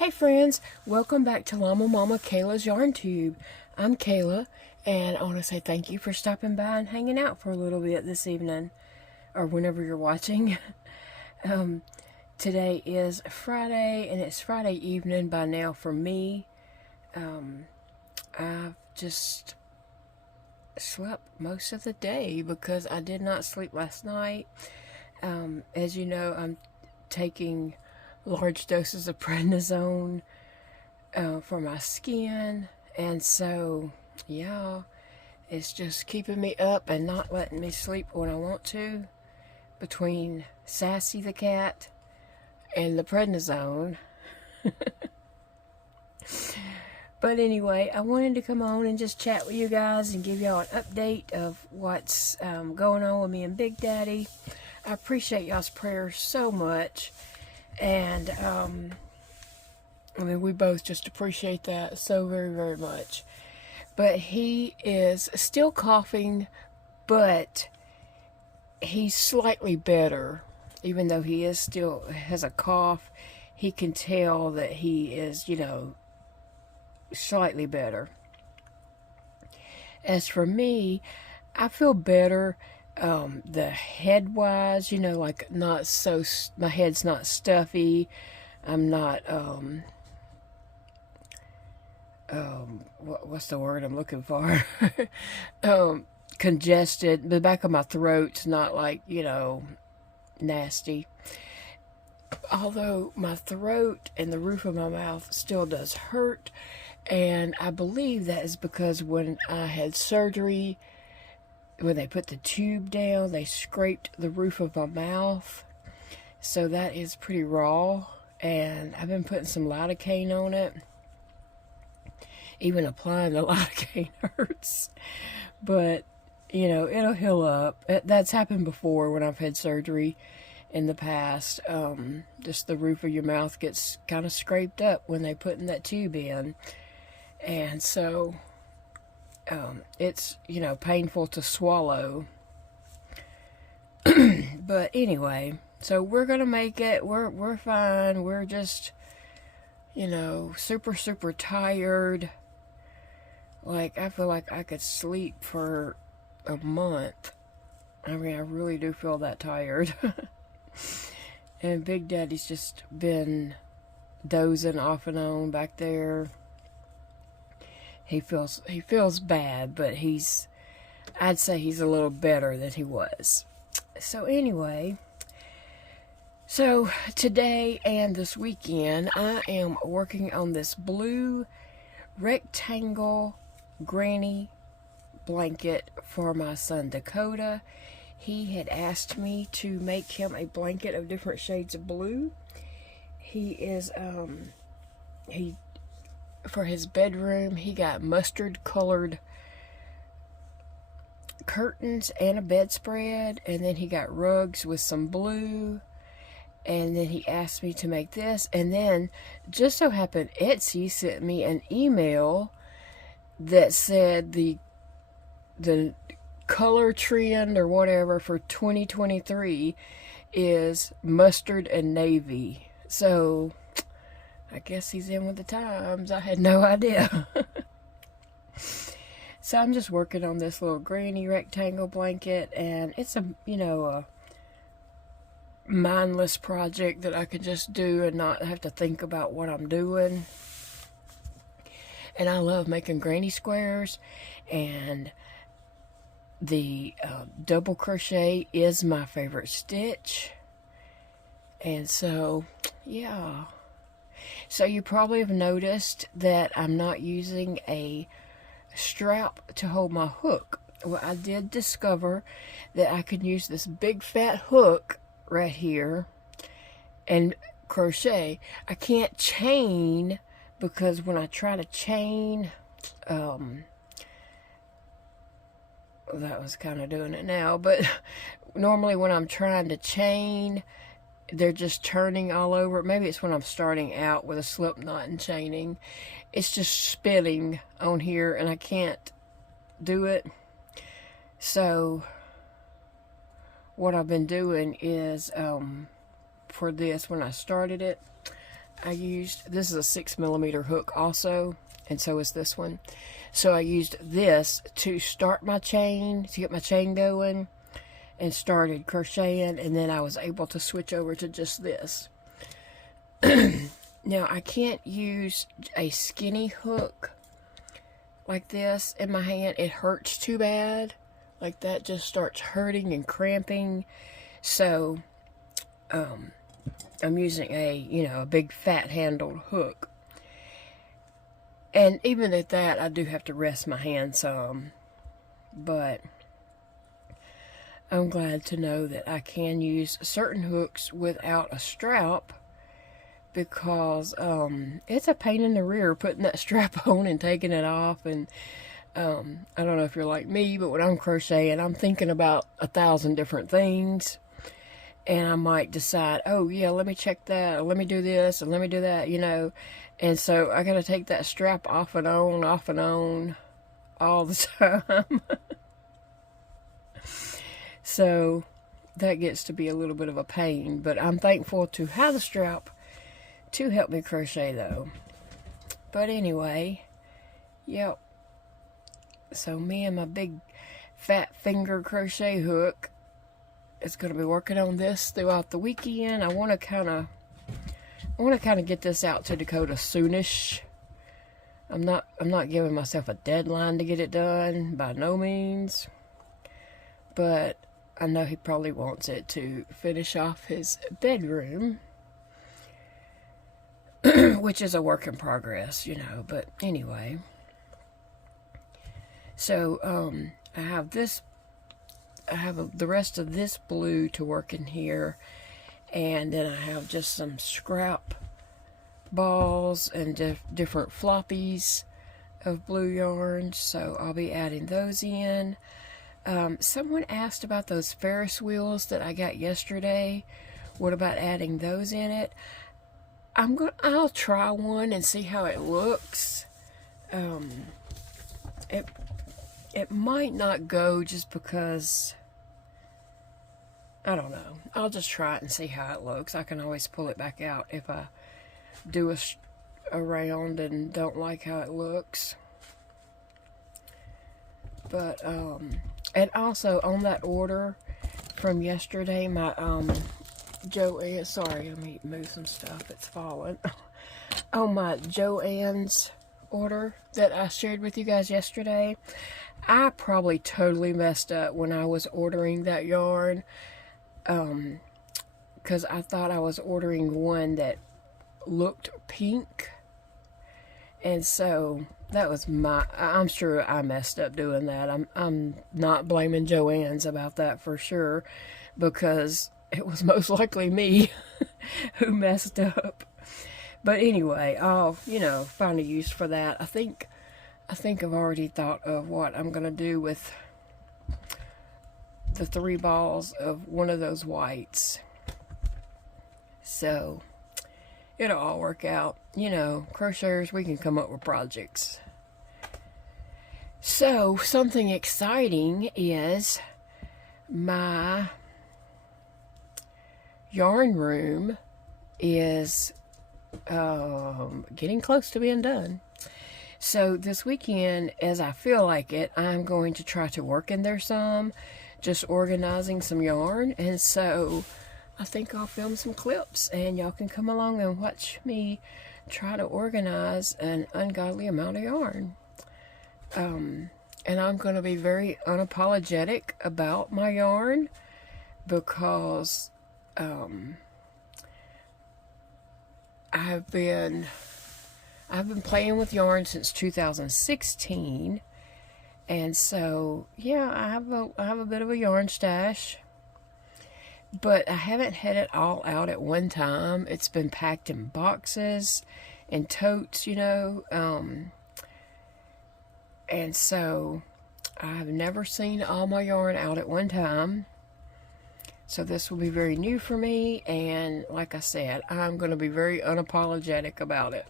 Hey friends, welcome back to Llama Mama Kayla's Yarn Tube. I'm Kayla, and I want to say thank you for stopping by and hanging out for a little bit this evening, or whenever you're watching. Today is Friday, and it's Friday evening by now for me. I've just slept most of the day because I did not sleep last night. As you know, I'm taking large doses of prednisone for my skin, and so yeah, it's just keeping me up and not letting me sleep when I want to, between Sassy the cat and the prednisone. But anyway, I wanted to come on and just chat with you guys and give y'all an update of what's going on with me and Big Daddy. I appreciate y'all's prayers so much. And, I mean, we both just appreciate that so very, very much. But he is still coughing, but he's slightly better. Even though he is still has a cough, he can tell that he is, slightly better. As for me, I feel better. The head wise, like not so, my head's not stuffy. I'm not, what's the word I'm looking for? Congested. The back of my throat's not like, nasty. Although my throat and the roof of my mouth still does hurt. And I believe that is because when I had surgery, when they put the tube down, they scraped the roof of my mouth. So that is pretty raw. And I've been putting some lidocaine on it. Even applying the lidocaine hurts. But, it'll heal up. That's happened before when I've had surgery in the past. Just the roof of your mouth gets kind of scraped up when they put in that tube in. And so it's, painful to swallow. But anyway, so we're going to make it. We're fine. We're just, super, super tired. Like, I feel like I could sleep for a month. I mean, I really do feel that tired. And Big Daddy's just been dozing off and on back there. He feels bad, but I'd say he's a little better than he was. So anyway, today and this weekend, I am working on this blue rectangle granny blanket for my son Dakota. He had asked me to make him a blanket of different shades of blue. He is, for his bedroom, he got mustard colored curtains and a bedspread, and then he got rugs with some blue, and then he asked me to make this, and then just so happened Etsy sent me an email that said the color trend or whatever for 2023 is mustard and navy. So I guess he's in with the times. I had no idea. So I'm just working on this little granny rectangle blanket, and it's a mindless project that I can just do and not have to think about what I'm doing. And I love making granny squares, and the double crochet is my favorite stitch. And so, yeah. So you probably have noticed that I'm not using a strap to hold my hook. Well, I did discover that I could use this big fat hook right here and crochet. I can't chain because when I try to chain, that was kind of doing it now, but normally when I'm trying to chain, they're just turning all over. Maybe it's when I'm starting out with a slip knot and chaining. It's just spinning on here and I can't do it. So what I've been doing is, for this, when I started it, I used, this is a 6mm hook also, and so is this one. So I used this to start my chain, to get my chain going, and started crocheting, and then I was able to switch over to just this. Now, I can't use a skinny hook like this in my hand. It hurts too bad. Like that just starts hurting and cramping. So, I'm using a big fat handled hook. And even at that, I do have to rest my hand some. But I'm glad to know that I can use certain hooks without a strap, because it's a pain in the rear putting that strap on and taking it off. And I don't know if you're like me, but when I'm crocheting, I'm thinking about 1,000 different things, and I might decide, oh yeah, let me check that, or let me do this, and let me do that, and so I gotta take that strap off and on all the time. So that gets to be a little bit of a pain, but I'm thankful to have the strap to help me crochet though. But anyway, yep. So me and my big fat finger crochet hook is going to be working on this throughout the weekend. I want to kind of get this out to Dakota soonish. I'm not giving myself a deadline to get it done, by no means. But I know he probably wants it to finish off his bedroom, which is a work in progress, but anyway. So, I have the rest of this blue to work in here, and then I have just some scrap balls and different floppies of blue yarns, so I'll be adding those in. Someone asked about those Ferris wheels that I got yesterday. What about adding those in it? I'll try one and see how it looks. It might not go just because, I don't know. I'll just try it and see how it looks. I can always pull it back out if I do a round and don't like how it looks. But, and also on that order from yesterday, my, Joanne, sorry, let me move some stuff, it's falling. On my Joanne's order that I shared with you guys yesterday, I probably totally messed up when I was ordering that yarn, because I thought I was ordering one that looked pink, and so that was I'm sure I messed up doing that. I'm not blaming Joanne's about that for sure, because it was most likely me who messed up. But anyway, I'll, find a use for that. I think I've already thought of what I'm going to do with the 3 balls of one of those whites. So, it'll all work out. Crocheters, we can come up with projects. So, something exciting is my yarn room is getting close to being done. So this weekend, as I feel like it, I'm going to try to work in there some, just organizing some yarn. And so I think I'll film some clips and y'all can come along and watch me try to organize an ungodly amount of yarn. And I'm going to be very unapologetic about my yarn, because I've been playing with yarn since 2016, and so yeah, I have a bit of a yarn stash, but I haven't had it all out at one time. It's been packed in boxes and totes, and so I've never seen all my yarn out at one time. So this will be very new for me, and like I said, I'm going to be very unapologetic about it.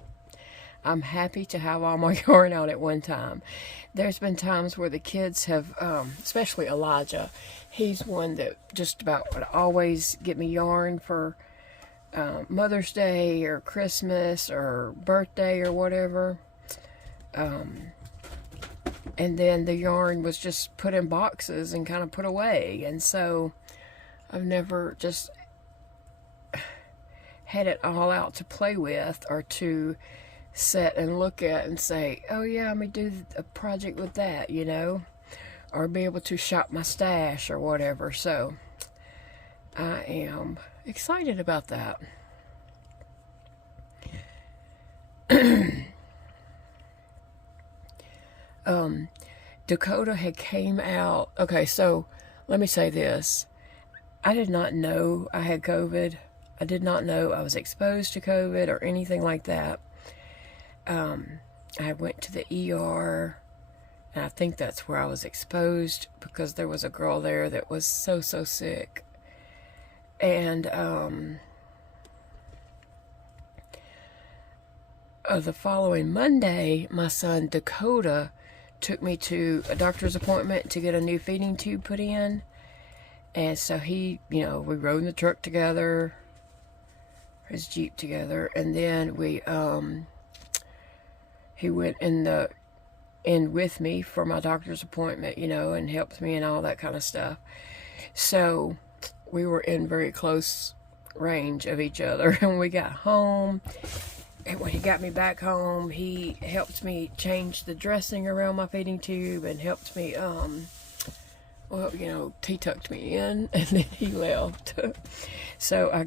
I'm happy to have all my yarn out at one time. There's been times where the kids have, especially Elijah, he's one that just about would always get me yarn for Mother's Day or Christmas or birthday or whatever. And then the yarn was just put in boxes and kind of put away. And so I've never just had it all out to play with or to sit and look at and say, oh yeah, let me do a project with that, you know, or be able to shop my stash or whatever. So I am excited about that. Dakota had came out. Okay, so let me say this. I did not know I had COVID. I did not know I was exposed to COVID or anything like that. I went to the ER, and I think that's where I was exposed because there was a girl there that was so sick. And the following Monday, my son Dakota took me to a doctor's appointment to get a new feeding tube put in. And so he, you know, we rode in the truck together, his Jeep together, and then he went in with me for my doctor's appointment, you know, and helped me and all that kind of stuff. So we were in very close range of each other. And we got home, and when he got me back home, he helped me change the dressing around my feeding tube and helped me, well, you know, he tucked me in, and then he left. So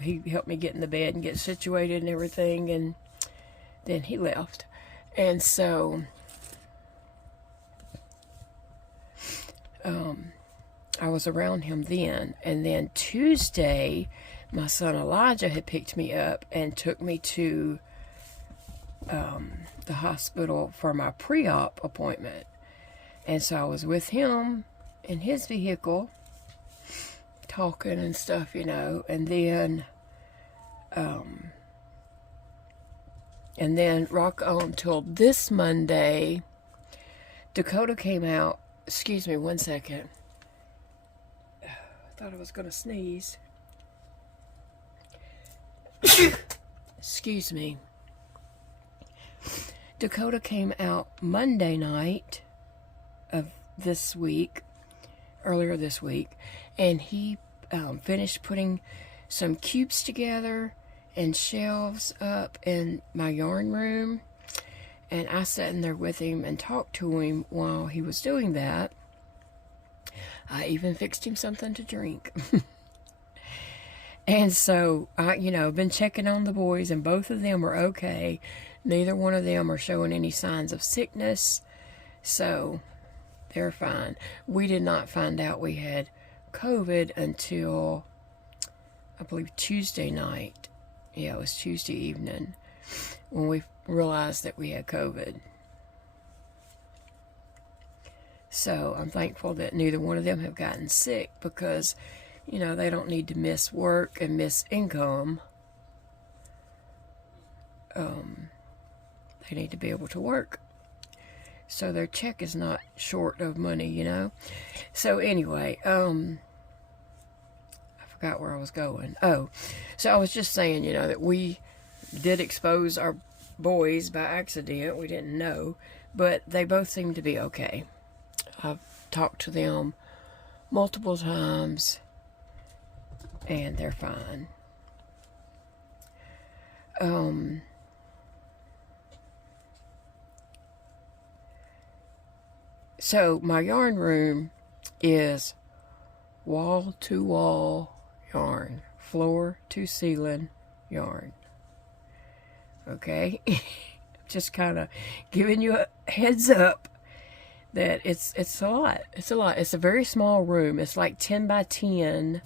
he helped me get in the bed and get situated and everything, and then he left. And so I was around him then. And then Tuesday, my son Elijah had picked me up and took me to the hospital for my pre-op appointment. And so I was with him in his vehicle, talking and stuff, you know. And then rock on till this Monday, Dakota came out. Excuse me one second. I thought I was going to sneeze. Excuse me. Dakota came out Monday night of this week, earlier this week, and he finished putting some cubes together and shelves up in my yarn room. And I sat in there with him and talked to him while he was doing that. I even fixed him something to drink. And so I, been checking on the boys, and both of them are okay. Neither one of them are showing any signs of sickness, so they're fine. We did not find out we had COVID until, I believe, Tuesday night. Yeah, it was Tuesday evening when we realized that we had COVID. So I'm thankful that neither one of them have gotten sick, because they don't need to miss work and miss income. They need to be able to work, so their check is not short of money, So anyway, I forgot where I was going. Oh, so I was just saying, that we did expose our boys by accident. We didn't know, but they both seem to be okay. I've talked to them multiple times, and they're fine. So my yarn room is wall-to-wall yarn, floor-to-ceiling yarn. Okay? Just kind of giving you a heads up that it's a lot. It's a lot. It's a very small room. It's like 10 by 10.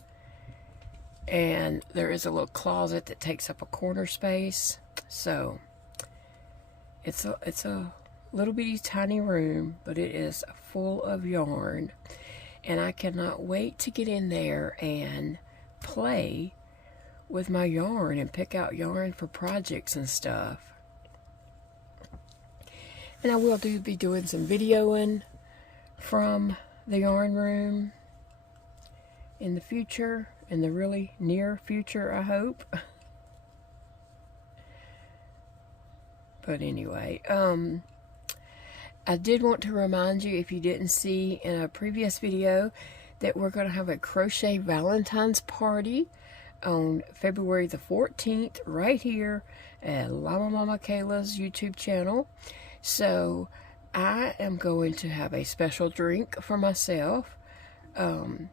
And there is a little closet that takes up a corner space. So it's a little bitty tiny room, but it is full of yarn. And I cannot wait to get in there and play with my yarn and pick out yarn for projects and stuff. And I will be doing some videoing from the yarn room in the future, in the really near future, I hope. But anyway, I did want to remind you, if you didn't see in a previous video, that we're going to have a crochet Valentine's party on February the 14th right here at Llama YouTube channel. So I am going to have a special drink for myself. You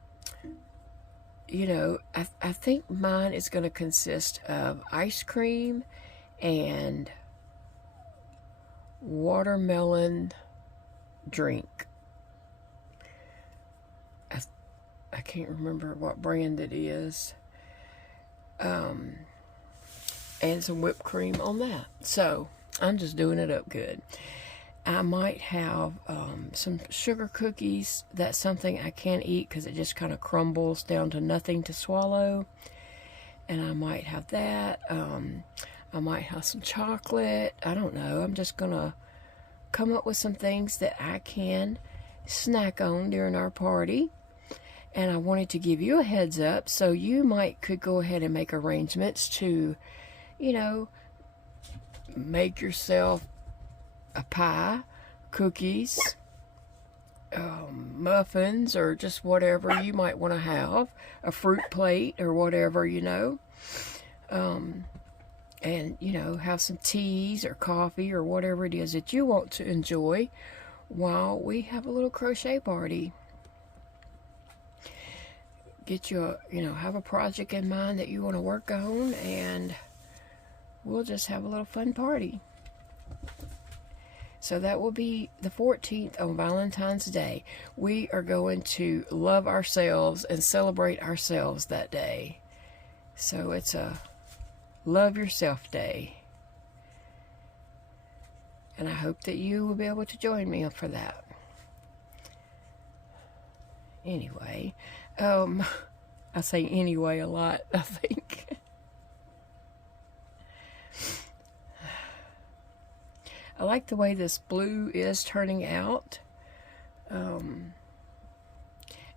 know, I think mine is going to consist of ice cream and watermelon drink. I can't remember what brand it is. And some whipped cream on that. So I'm just doing it up good. I might have some sugar cookies. That's something I can't eat because it just kind of crumbles down to nothing to swallow. And I might have that. I might have some chocolate. I don't know. I'm just going to come up with some things that I can snack on during our party. And I wanted to give you a heads up, so you could go ahead and make arrangements to, you know, make yourself a pie, cookies, muffins, or just whatever you might want to have, a fruit plate or whatever, you know. And, you know, have some teas or coffee or whatever it is that you want to enjoy while we have a little crochet party. Get you have a project in mind that you want to work on, and we'll just have a little fun party. So that will be the 14th on Valentine's Day. We are going to love ourselves and celebrate ourselves that day. So it's a Love Yourself Day. And I hope that you will be able to join me for that. Anyway, I say anyway a lot, I think. I like the way this blue is turning out.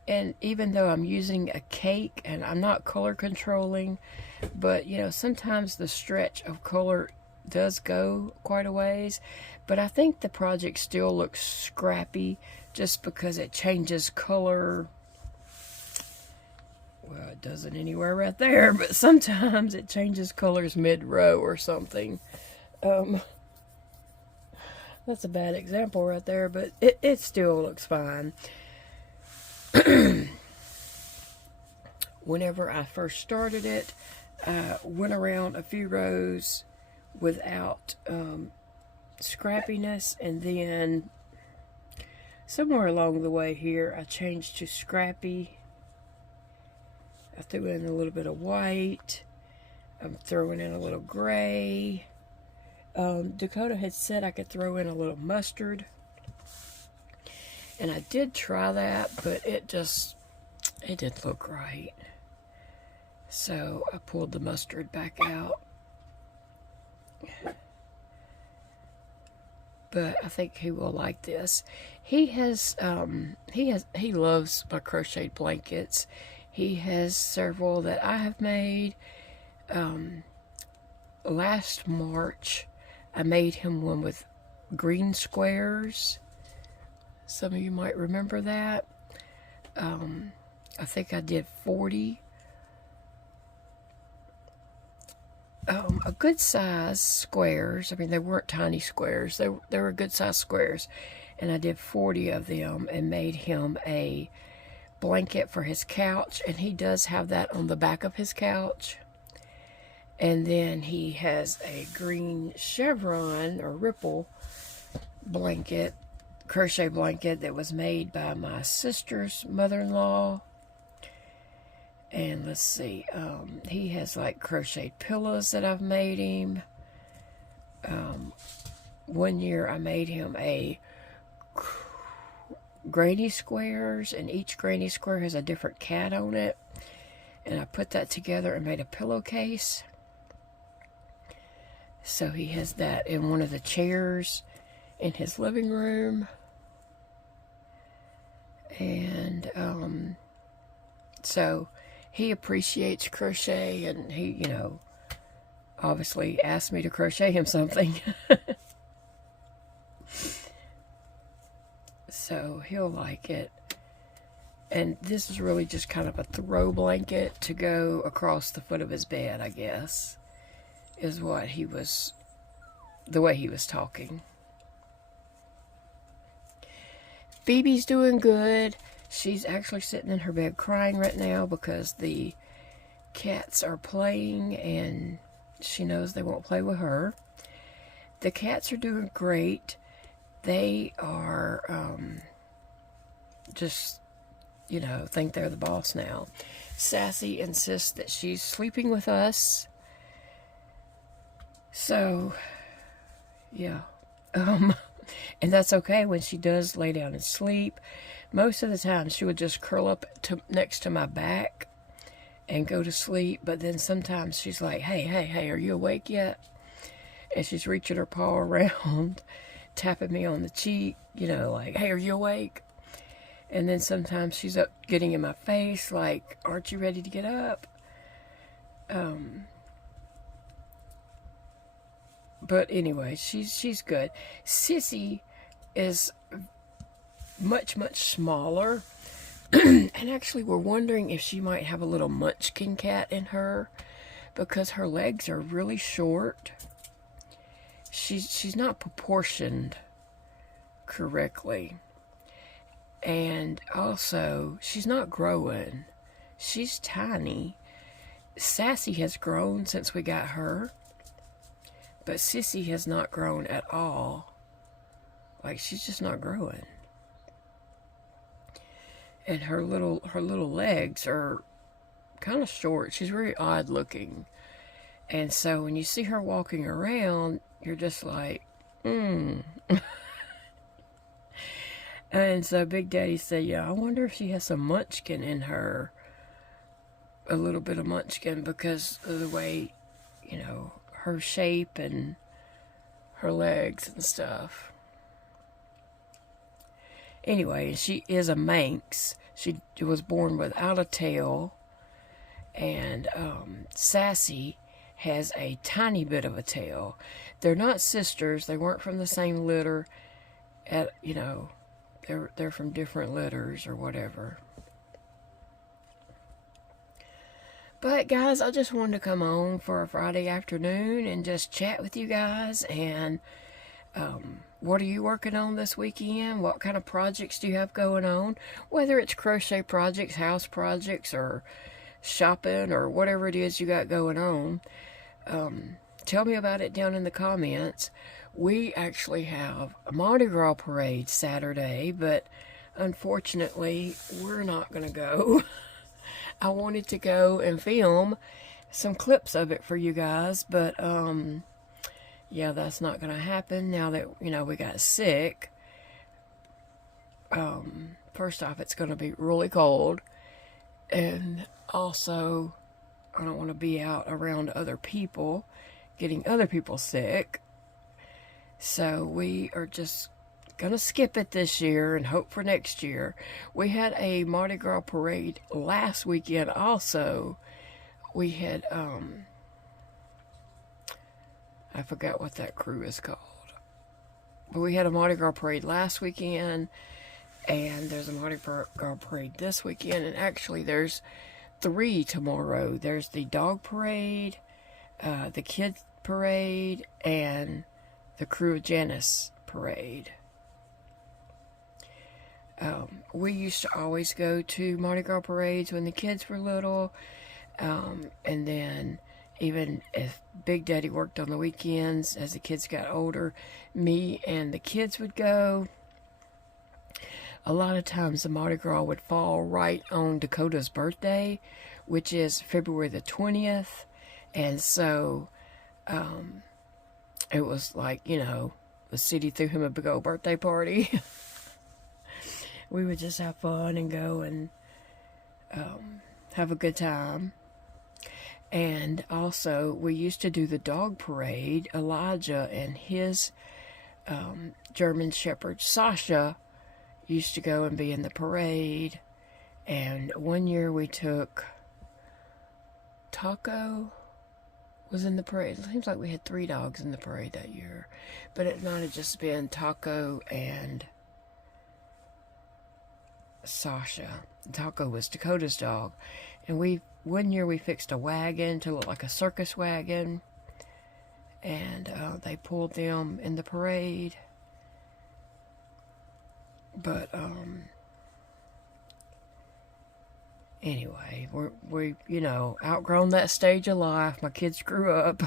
And even though I'm using a cake and I'm not color controlling, but you know, sometimes the stretch of color does go quite a ways. But I think the project still looks scrappy just because it changes color. Well, it doesn't anywhere right there, but sometimes it changes colors mid-row or something. That's a bad example right there, but it still looks fine. Whenever I first started it, I went around a few rows without scrappiness, and then somewhere along the way here I changed to scrappy. I threw in a little bit of white. I'm throwing in a little gray. Dakota had said I could throw in a little mustard, and I did try that, but it didn't look right. So I pulled the mustard back out. But I think he will like this. He loves my crocheted blankets. He has several that I have made. Last March, I made him one with green squares. Some of you might remember that. I think I did 40. A good size squares. I mean, they weren't tiny squares. They were good size squares. And I did 40 of them and made him a blanket for his couch. And he does have that on the back of his couch. And then he has a green chevron or ripple blanket, crochet blanket that was made by my sister's mother-in-law. And let's see, he has like crocheted pillows that I've made him. One year I made him a granny squares, and each granny square has a different cat on it. And I put that together and made a pillowcase. So he has that in one of the chairs in his living room. And So he appreciates crochet, and he, you know, obviously asked me to crochet him something. So he'll like it. And this is really just kind of a throw blanket to go across the foot of his bed, I guess, is what he was, the way he was talking. Phoebe's doing good. She's actually sitting in her bed crying right now because the cats are playing and she knows they won't play with her. The cats are doing great. They are just, you know, think they're the boss now. Sassy insists that she's sleeping with us. So, yeah. And that's okay when she does lay down and sleep. Most of the time she would just curl up next to my back and go to sleep. But then sometimes she's like, hey, are you awake yet? And she's reaching her paw around, tapping me on the cheek, you know, like, hey, are you awake? And then sometimes she's up getting in my face, like, aren't you ready to get up? But anyway, she's good. Sissy is much smaller. And actually we're wondering if she might have a little munchkin cat in her, because her legs are really short. She's not proportioned correctly. And also, she's not growing. She's tiny. Sassy has grown since we got her, but Sissy has not grown at all. Like, she's just not growing. And her little legs are kind of short. She's very odd looking. And so when you see her walking around, you're just like, And so Big Daddy said, yeah, I wonder if she has some munchkin in her. A little bit of munchkin, because of the way, you know, her shape and her legs and stuff. Anyway, she is a Manx. She was born without a tail. And Sassy has a tiny bit of a tail. They're not sisters. They weren't from the same litter. You know, they're from different litters or whatever. But guys, I just wanted to come on for a Friday afternoon and just chat with you guys. And what are you working on this weekend? What kind of projects do you have going on? Whether it's crochet projects, house projects, or shopping, or whatever it is you got going on. Tell me about it down in the comments. We actually have a Mardi Gras parade Saturday, but unfortunately, we're not going to go. I wanted to go and film some clips of it for you guys, but yeah, that's not going to happen now that, you know, we got sick. First off, it's going to be really cold, and also I don't want to be out around other people getting other people sick. So we are just gonna skip it this year and hope for next year. We had a Mardi Gras parade last weekend also. We had I forgot what that crew is called, but we had a Mardi Gras parade last weekend, and there's a Mardi Gras parade this weekend, and actually there's 3 tomorrow. There's the dog parade, the kids parade, and the Crew of Janice parade. We used to always go to Mardi Gras parades when the kids were little, and then even if Big Daddy worked on the weekends, as the kids got older, me and the kids would go. A lot of times the Mardi Gras would fall right on Dakota's birthday, which is February the 20th. And so it was like, you know, the city threw him a big old birthday party. We would just have fun and go and have a good time. And also, we used to do the dog parade. Elijah and his German Shepherd, Sasha, used to go and be in the parade. And one year we took Taco was in the parade. It seems like we had 3 dogs in the parade that year. But it might have just been Taco and Sasha. Taco was Dakota's dog. And one year we fixed a wagon to look like a circus wagon. And they pulled them in the parade. But anyway, we outgrown that stage of life. My kids grew up.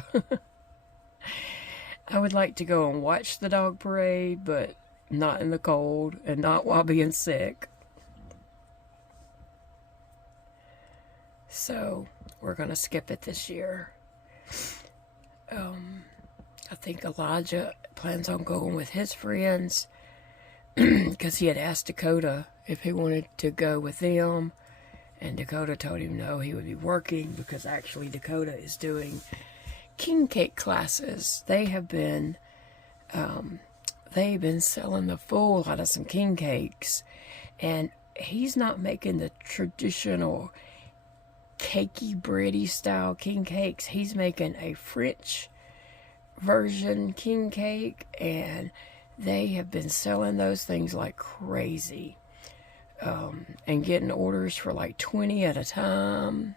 I would like to go and watch the dog parade, but not in the cold and not while being sick. So we're gonna skip it this year. I think Elijah plans on going with his friends because he had asked Dakota if he wanted to go with them, and Dakota told him no, he would be working, because actually Dakota is doing king cake classes. They've been selling the fool out of some king cakes, and he's not making the traditional cakey bready style king cakes. He's making a French version king cake, and they have been selling those things like crazy, and getting orders for like 20 at a time.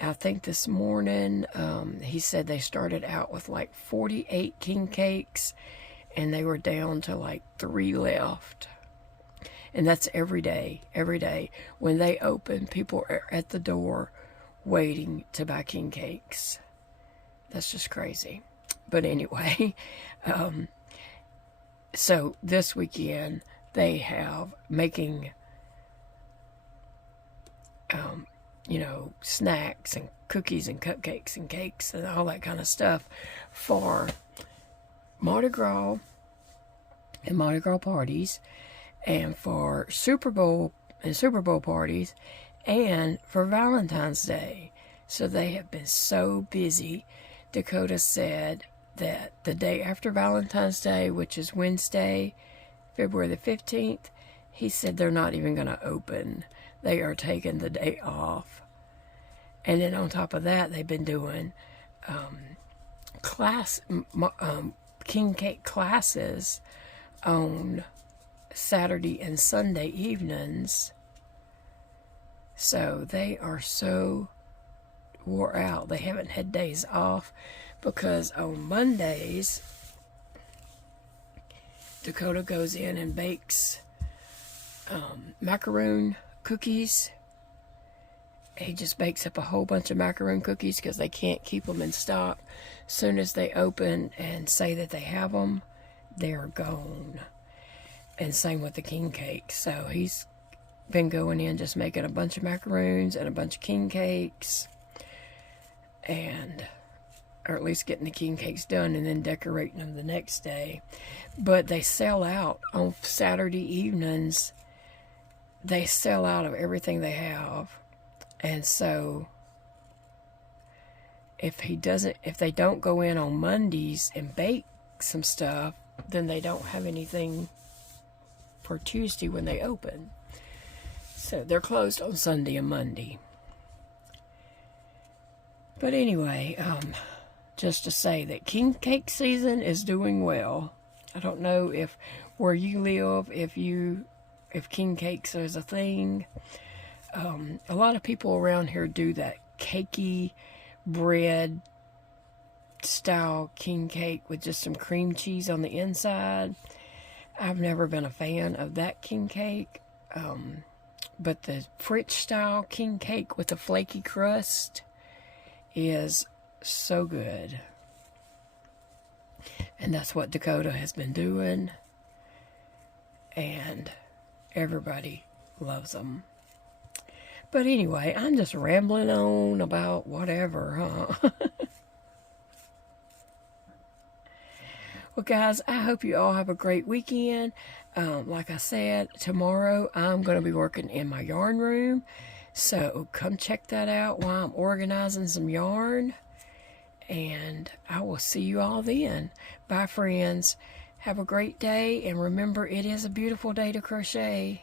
I think this morning he said they started out with like 48 king cakes, and they were down to like 3 left. And that's every day. Every day. When they open, people are at the door waiting to buy king cakes. That's just crazy. But anyway, so this weekend they have making, snacks and cookies and cupcakes and cakes and all that kind of stuff for Mardi Gras and Mardi Gras parties, and for Super Bowl and Super Bowl parties, and for Valentine's Day. So they have been so busy. Dakota said that the day after Valentine's Day, which is Wednesday, February the 15th, he said they're not even going to open. They are taking the day off. And then on top of that, they've been doing king cake classes on Saturday and Sunday evenings. So they are so wore out. They haven't had days off, because on Mondays Dakota goes in and bakes macaroon cookies. He just bakes up a whole bunch of macaroon cookies because they can't keep them in stock. As soon as they open and say that they have them, they're gone. And same with the king cake. So he's been going in just making a bunch of macaroons and a bunch of king cakes, or at least getting the king cakes done and then decorating them the next day. But they sell out on Saturday evenings. They sell out of everything they have. And so if they don't go in on Mondays and bake some stuff, then they don't have anything for Tuesday when they open. So they're closed on Sunday and Monday. But anyway, just to say that king cake season is doing well. I don't know if where you live, if king cakes is a thing. A lot of people around here do that cakey bread style king cake with just some cream cheese on the inside. I've never been a fan of that king cake. But the French style king cake with a flaky crust is so good. And that's what Dakota has been doing. And everybody loves them. But anyway, I'm just rambling on about whatever, huh? Well, guys, I hope you all have a great weekend. Like I said, tomorrow I'm going to be working in my yarn room. So come check that out while I'm organizing some yarn. And I will see you all then. Bye, friends. Have a great day. And remember, it is a beautiful day to crochet.